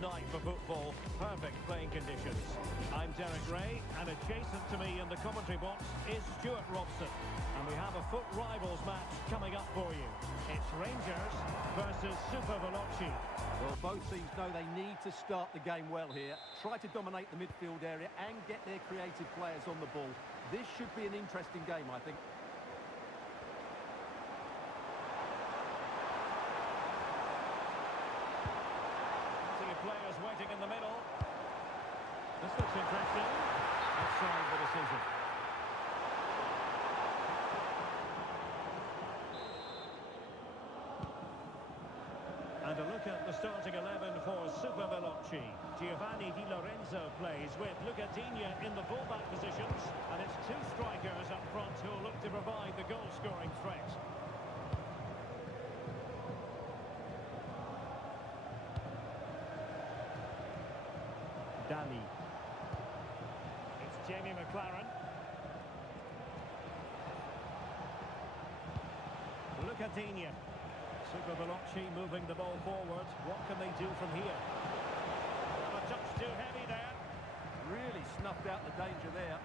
night for football. Perfect playing conditions. I'm Derek Ray, and adjacent to me in the commentary box is Stuart Robson. And we have a foot rivals match coming up for you. It's Rangers versus Super Veloci. Well, both teams know they need to start the game well here. Try to dominate the midfield area and get their creative players on the ball. This should be an interesting game, I think. Players waiting in the middle. This looks interesting. Offside the decision. And a look at the starting 11 for Super Veloci. Giovanni Di Lorenzo plays with Lucadinha in the fullback positions, and it's two strikers up front who will look to provide the goal-scoring threat. Dali. It's Jamie McLaren. Lucadinha. Super Veloci moving the ball forward. What can they do from here? A touch too heavy there. Really snuffed out the danger there.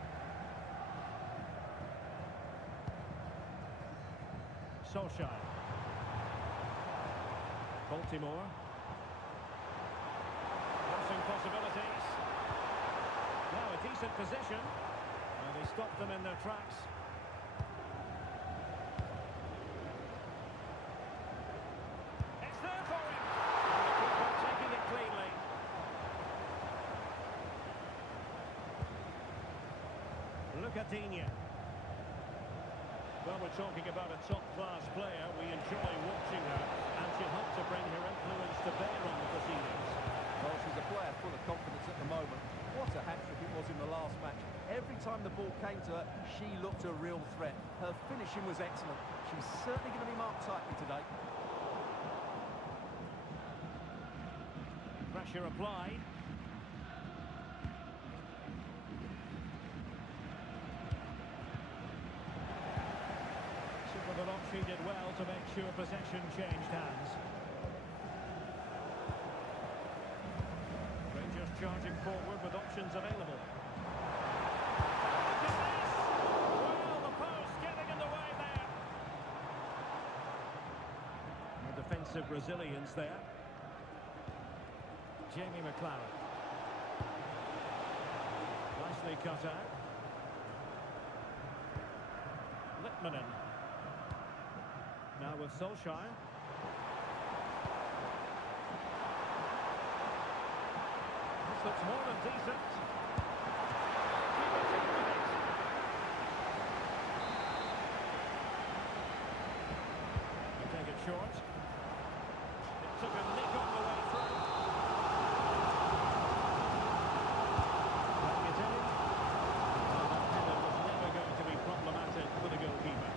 Solskjaer. Baltimore. Possibilities. Now a decent position, and they stopped them in their tracks. It's there for him, and the keeper taking it cleanly. Lucadinha. Well, we're talking about a top-class player. We enjoy watching her, and she'll hope to bring her influence to bear on the proceedings. Well, she's a player full of confidence at the moment. What a hat-trick it was in the last match. Every time the ball came to her, she looked a real threat. Her finishing was excellent. She's certainly going to be marked tightly today. Pressure applied. Super Veloci did well to make sure possession changed hands. Charging forward with options available. Well, the post getting in the way there. And defensive resilience there. Jamie McLaren. Nicely cut out. Littmanen. Now with Solskjaer. Looks more than decent. They take it short. It took a nick on the way through. Letting it in. Well, that header was never going to be problematic for the goalkeeper.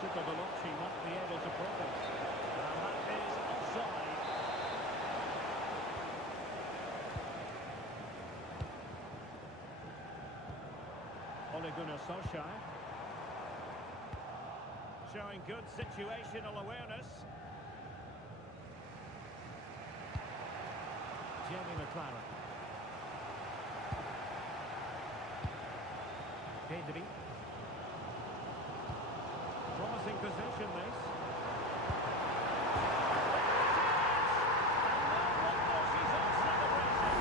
Super Veloci might be able to profit. And that is offside. Ole Gunnar Solskjaer. Showing good situational awareness. Jamie McLaren. Pedri. Promising possession, this. And now wonder she's off celebrating.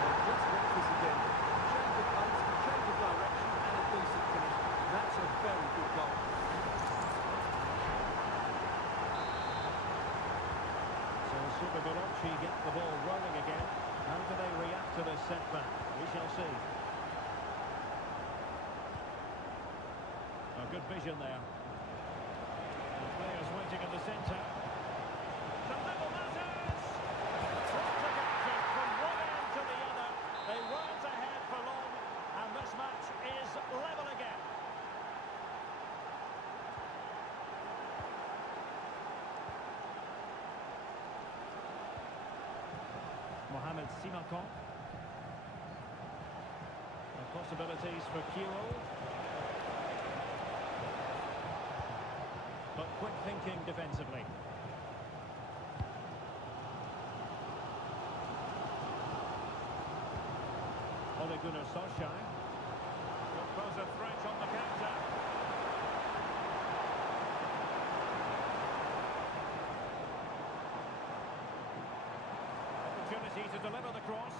Well, just watch this again. Change of pace, change of direction, and a decent finish. That's a very good goal. So Super Veloci get the ball rolling again. How do they react to this setback? We shall see. Oh, good vision there. The players waiting in the centre. The level matters! Frantic action from one end to the other. They weren't ahead for long, and this match is level again. Mohamed Simakon. Possibilities for Kiro. but quick thinking defensively. Ole Gunnar Solskjaer. Will pose a threat on the counter. Opportunity to deliver the cross.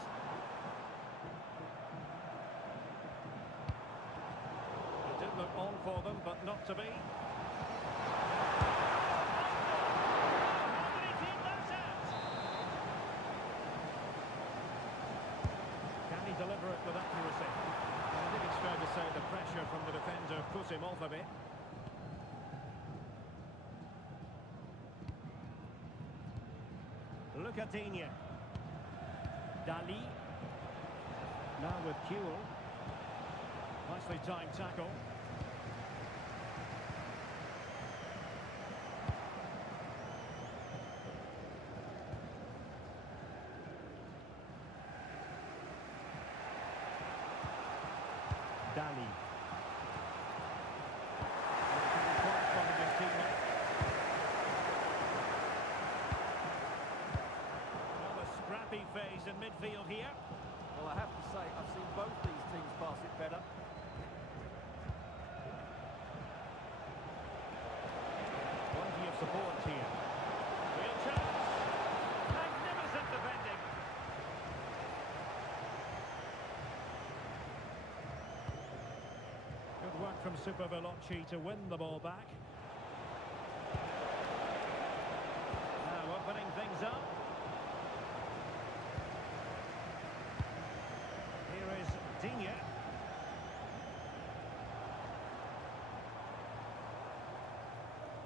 It did look on for them, but not to be. How did he keep that out? Can he deliver it with accuracy? I think it's fair to say the pressure from the defender put him off a bit. Look at Digne. Dali. Now with Kewell. Nicely timed tackle. Dali. Quite fond of his teammate. Well, a scrappy phase in midfield here. Well, I have to say, I've seen both these teams pass it better. Plenty of support here. Real chance. Magnificent defending. Good work from Super Veloci to win the ball back. Now opening things up. Here is Digne.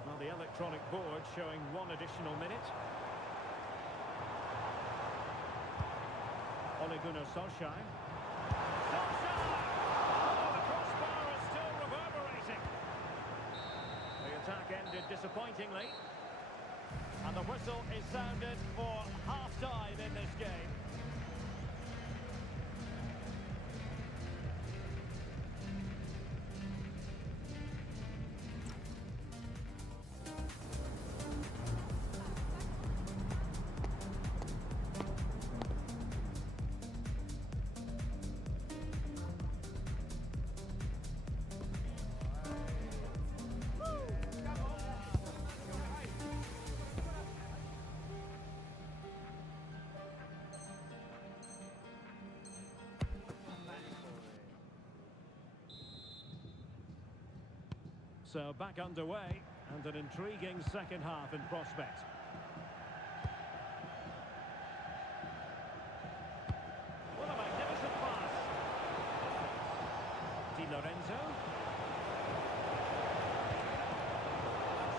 Well, the electronic board showing one additional minute. Ole Gunnar Solskjaer. Solskjaer! Oh, the crossbar is still reverberating. The attack ended disappointingly. And the whistle is sounded for half-time in this game. So back underway, and an intriguing second half in prospect. What a magnificent pass. Di Lorenzo.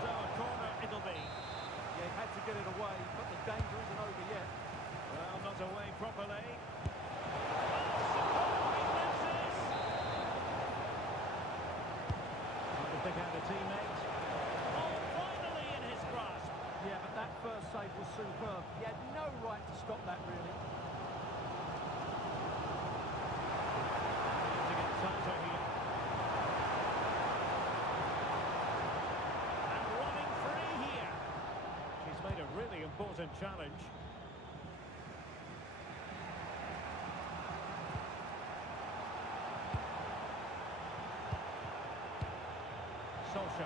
So a corner it'll be. Yeah, he had to get it away, but the danger isn't over yet. Well, not away properly. Pick out a teammate. Oh, finally in his grasp. Yeah, but that first save was superb. He had no right to stop that, really. To get tighter here. And running free here. She's made a really important challenge. Solskjaer.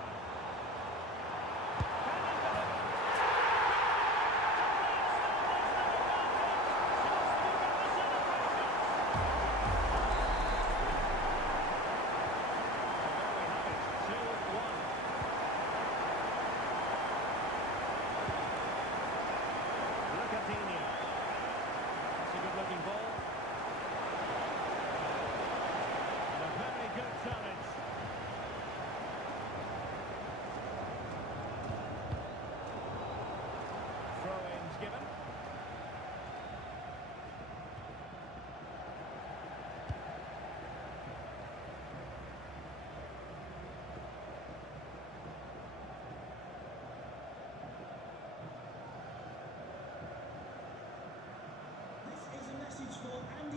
Look at Digne. That's a good-looking ball. And a very good challenge. Throw-ins given.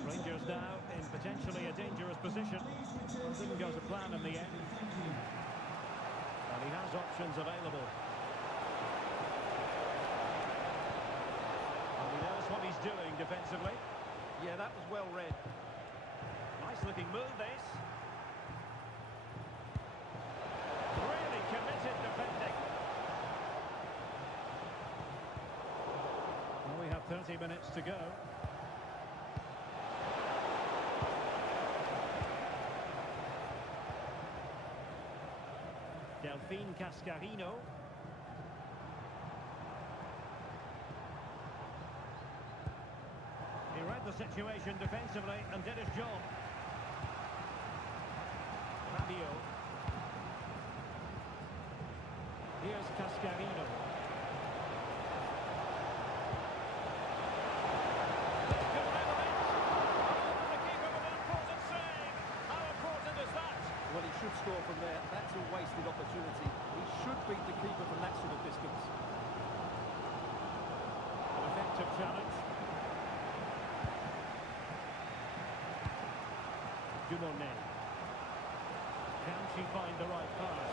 Rangers now in potentially a dangerous position. Well, didn't go to plan in the end. Well, he has options available. And he knows what he's doing defensively. Yeah, that was well read. Nice looking move, this. Really committed defending. Well, we have 30 minutes to go. Delphine Cascarino. He read the situation defensively and did his job. Fabio. Here's Cascarino. This could level it. Oh, the keeper with an important save. How important is that? Well, he should score from there. That's a wasted opportunity. He should beat the keeper from that sort of distance. An effective challenge. Dumonet. Can she find the right pass?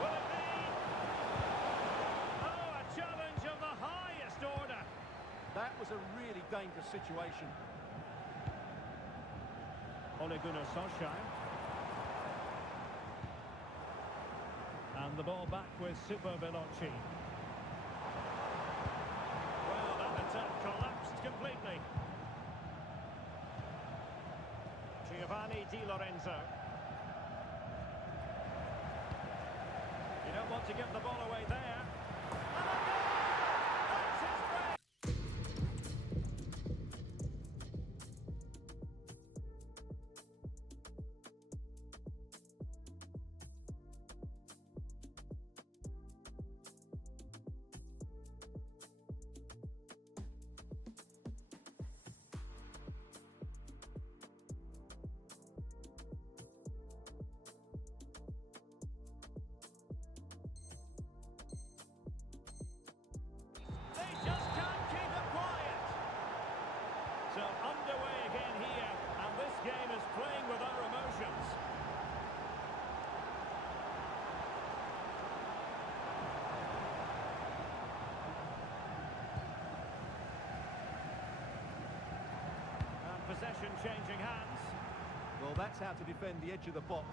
Will it be? Oh, a challenge of the highest order. That was a really dangerous situation. Ole Gunnar Solskjaer. And the ball back with Super Veloci. Well, that attack collapsed completely. Giovanni Di Lorenzo. You don't want to give the ball away there. And a goal! That's his break! They just can't keep it quiet. So underway again here, and this game is playing with our emotions. And possession changing hands. Well, that's how to defend the edge of the box.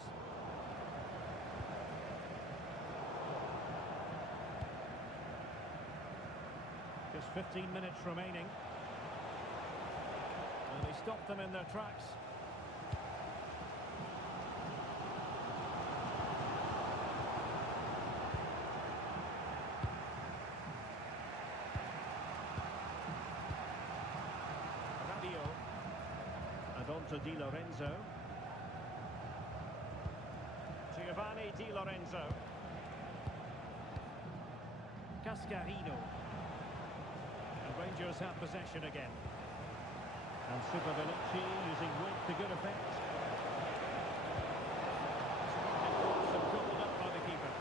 Just 15 minutes remaining. And they stopped them in their tracks. Rabiot. And on to Di Lorenzo. Giovanni Di Lorenzo. Cascarino. Rangers have possession again. And Super Veloci using width to good effect. Some gobbled up by the keeper.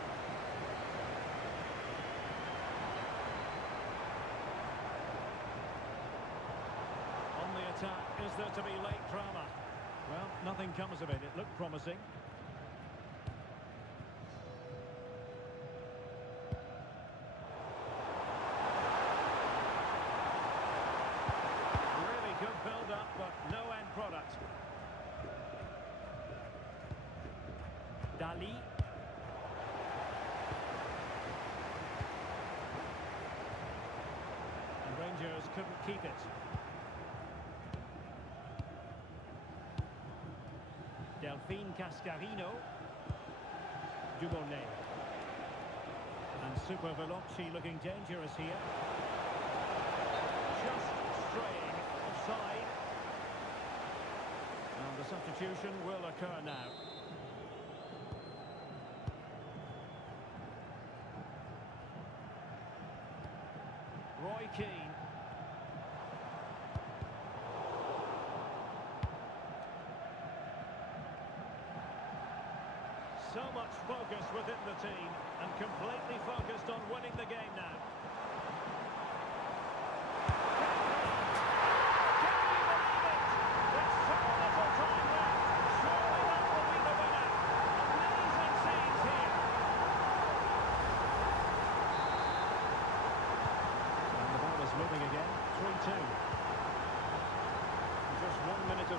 On the attack, is there to be late drama? Well, nothing comes of it. It looked promising. Good build-up, but no end product. Dali. And Rangers couldn't keep it. Delphine Cascarino. Dumonet. And Super Veloci looking dangerous here. Just straying. Offside. And the substitution will occur now. Roy Keane. So much focus within the team and completely focused on winning the game now. Here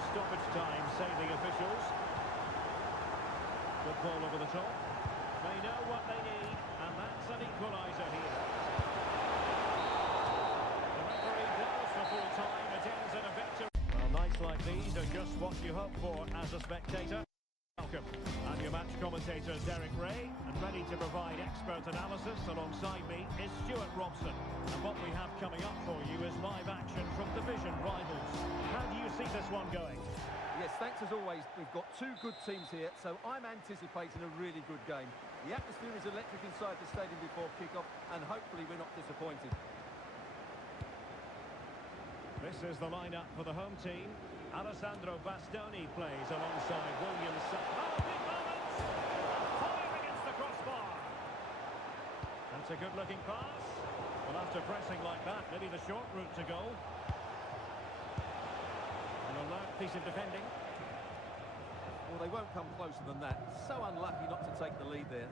stoppage time, say the officials. Good ball over the top. They know what they need, and that's an equaliser here. The referee blows for full time. It ends in a victory. Well, nights like these are just what you hope for as a spectator. Welcome. I'm your match commentator, Derek Ray, and ready to provide expert analysis alongside me is Stuart Robson. And what we have coming up for you is live action from Division Rivals. How do you see this one going? Yes, thanks as always. We've got two good teams here, so I'm anticipating a really good game. The atmosphere is electric inside the stadium before kick-off, and hopefully we're not disappointed. This is the lineup for the home team. Alessandro Bastoni plays alongside Williams. Oh, big moment! Fire against the crossbar. That's a good-looking pass. Well, after pressing like that, maybe the short route to goal. An alert piece of defending. Well, they won't come closer than that. So unlucky not to take the lead there.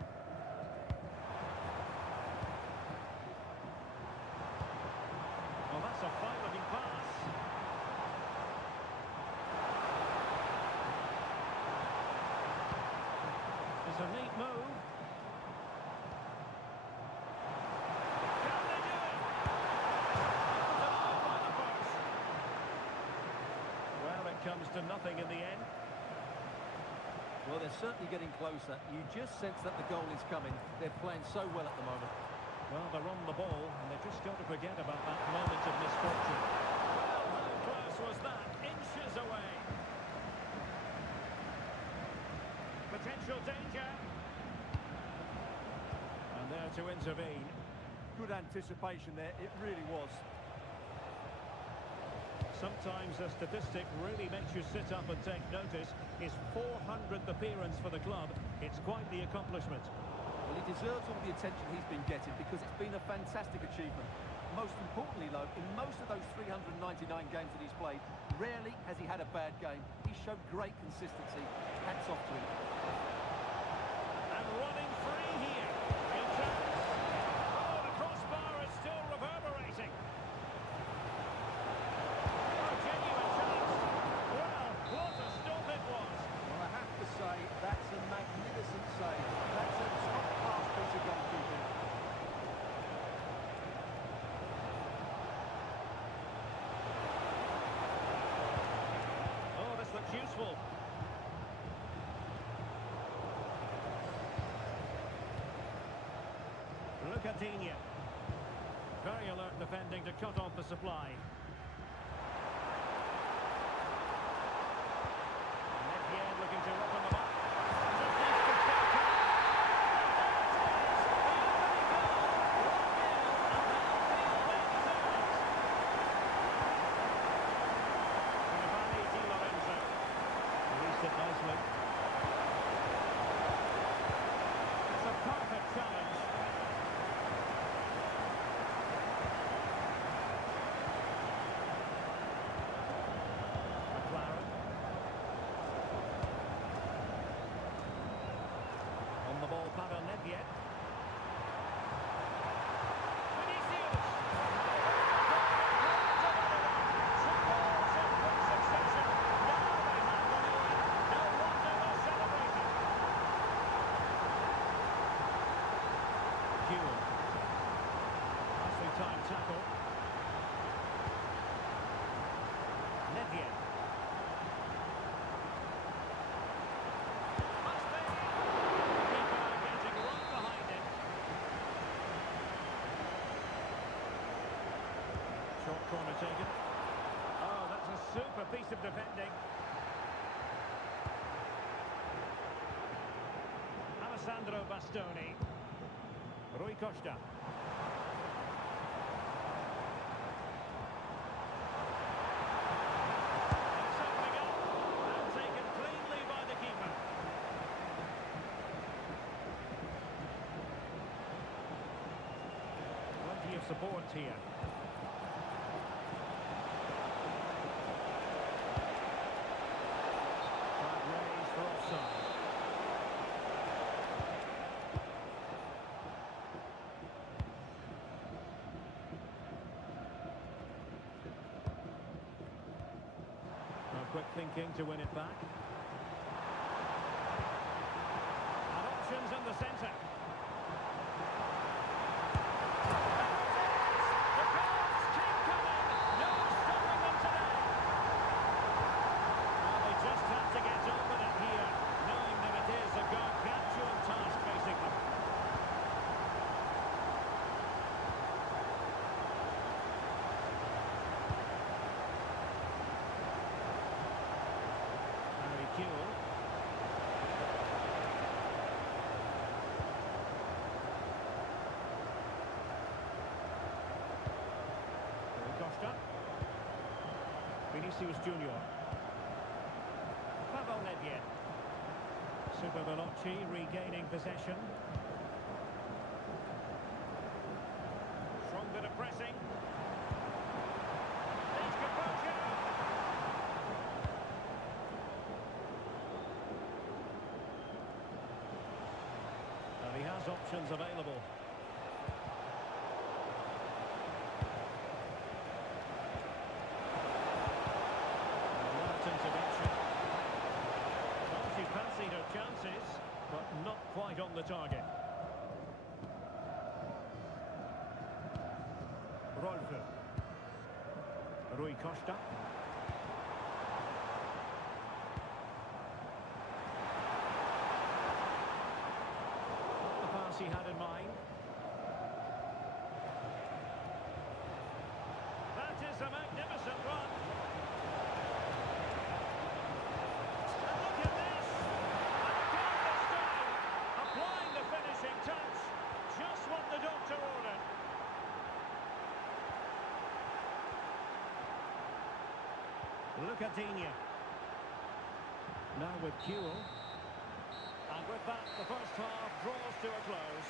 Well, that's a fine-looking pass. It's a neat move. Can they do it? Denied by the post. Well, it comes to nothing in the end. Well, they're certainly getting closer. You just sense that the goal is coming. They're playing so well at the moment. Well, they're on the ball, and they've just got to forget about that moment of misfortune. Well, how close was that? Inches away. Potential danger. And there to intervene. Good anticipation there, it really was. Sometimes a statistic really makes you sit up and take notice. His 400th appearance for the club. It's quite the accomplishment. Well, he deserves all the attention he's been getting because it's been a fantastic achievement. Most importantly, though, in most of those 399 games that he's played, rarely has he had a bad game. He's shown great consistency. Hats off to him. And running free here. In chance. Oh, the crossbar is still reverberating. Oh, genuine chance. Well, what a stop it was. Well, I have to say, that's a magnificent save. That's a top-class piece of goalkeeping. Oh, this looks useful. Lucadinha. Very alert defending to cut off the supply. Nevier looking to open them up. Just needs to stay calm. Giovanni Di Lorenzo. Released it nicely. It's a perfect challenge. McLaren. On the ball, Pavel Nedved. Vinicius. Two goals in quick succession. Now they have the lead. No wonder they're celebrating. Hewell. Nicely timed tackle. Nedved. Must be. Keeper getting right behind him. Short corner taken. Oh, that's a super piece of defending. Alessandro Bastoni. Rui Costa. It's opening up and taken cleanly by the keeper. Plenty of support here. Flag raised for offside. Quick thinking thinking to win it back. And options in the centre. The goals keep coming. No stopping them today. Well, they just have to get on with it here, knowing that it is a gargantuan task facing them. Costa. Vinicius Junior. Pavel Nedved. Super Veloci regaining possession. Strong bit of pressing. There's composure. And he has options available. Intervention. Well, she fancied her chances, but not quite on the target. Rolfo. Rui Costa. The pass he had in mind. That is a magnificent run. Touch, just what the doctor ordered. Lucadinha. Now with Kewell. And with that, the first half draws to a close.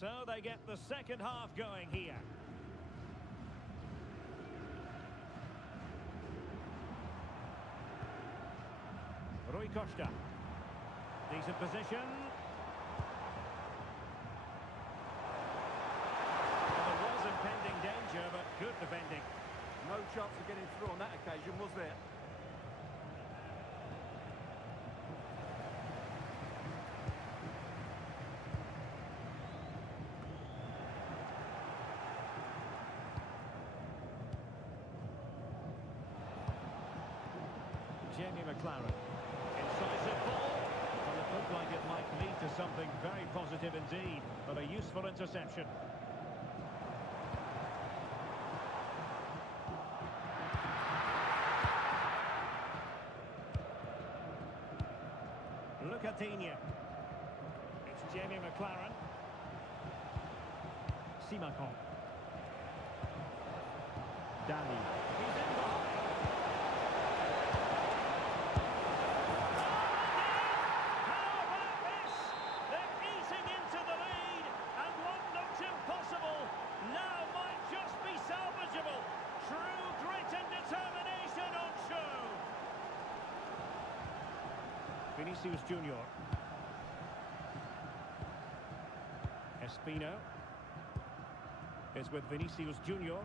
So they get the second half going here. Rui Costa. Decent position. Well, there was impending danger, but good defending. No chance of getting through on that occasion, was there? Jamie McLaren. Incisive ball. Well, it looked like it might lead to something very positive indeed, but a useful interception. Lucadinha. It's Jamie McLaren. Simakon. Dali. He's in behind. Vinicius Junior. Espino is with Vinicius Junior.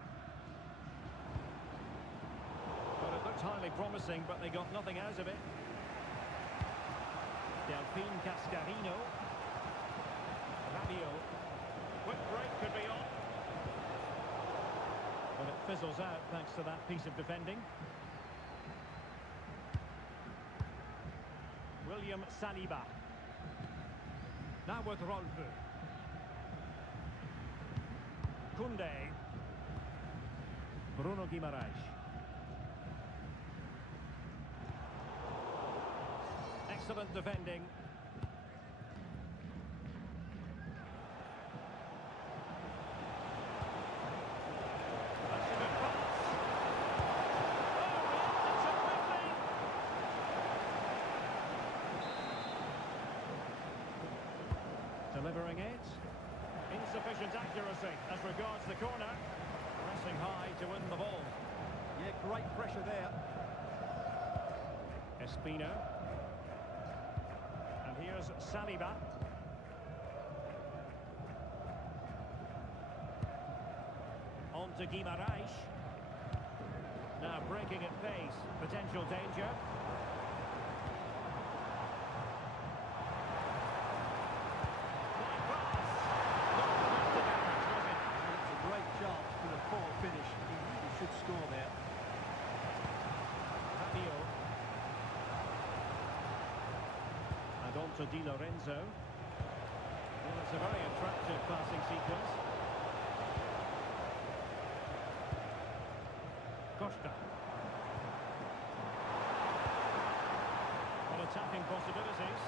Well, it looked highly promising, but they got nothing out of it. Delphine Cascarino. Rabiot. Quick break could be on. But it fizzles out thanks to that piece of defending. William Saliba. Now with Rolfo. Koundé. Bruno Guimaraes. Excellent defending. That's a good pass. Delivering throwing it. Insufficient accuracy as regards the corner. Pressing high to win the ball. Yeah, great pressure there. Espino. And here's Saliba. On to Guimaraes. Now breaking at pace. Potential danger. Fine pass. Not the damage, was it? It's a great chance for a poor finish. He really should score there. Fabio. And on to Di Lorenzo. Well, it's a very attractive passing sequence. Costa. Well, attacking possibilities.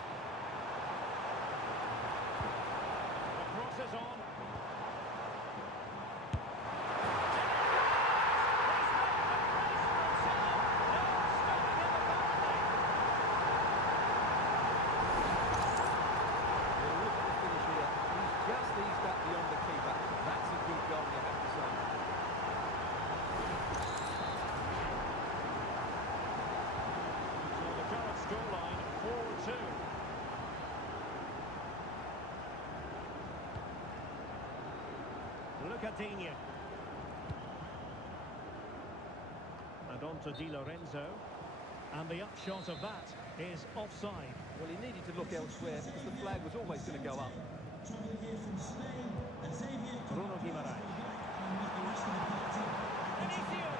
The cross is on. Scoreline 4-2. Look at Digne. And on to Di Lorenzo. And the upshot of that is offside. Well, he needed to look elsewhere because the flag was always going to go up. Bruno Guimaraes. Vinicius.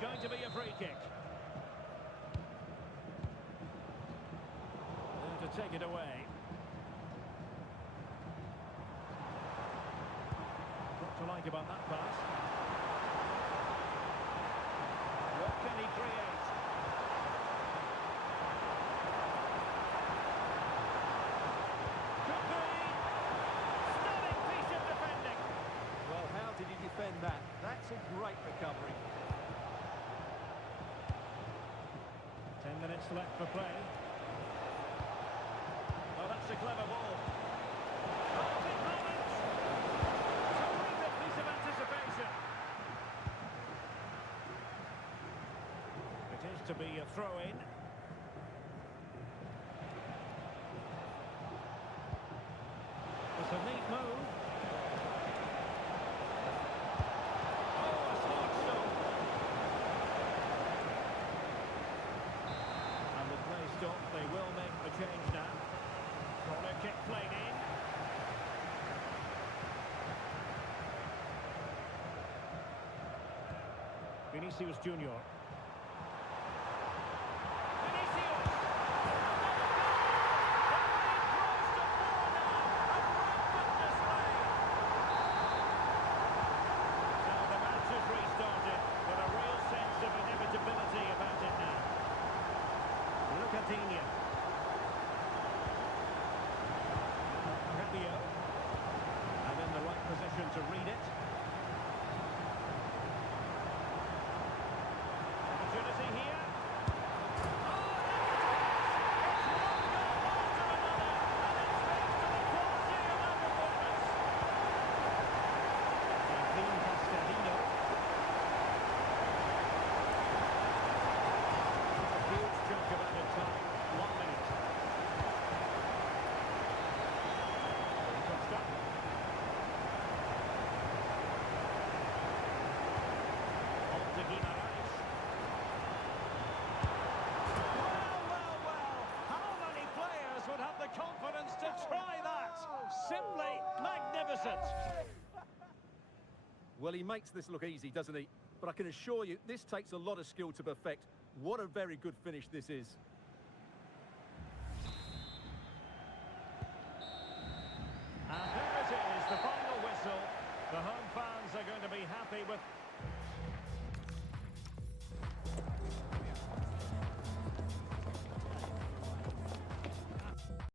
Going to be a free kick. To take it away. What to like about that pass? What can he create? Could be. Stunning piece of defending. Well, how did he defend that? That's a great recovery. 10 minutes left for play. Oh, that's a clever ball. Oh, big moment! Terrific piece of anticipation. It is to be a throw-in. It's a neat move. They will make the change now. Corner kick played in. Vinicius Junior. Vinicius! So the match has restarted with a real sense of inevitability about it now. Look at Digne. Fabio. And in the right position to read it. Opportunity here. Confidence to try that. Simply magnificent. Well, he makes this look easy, doesn't he? But I can assure you, this takes a lot of skill to perfect. What a very good finish this is.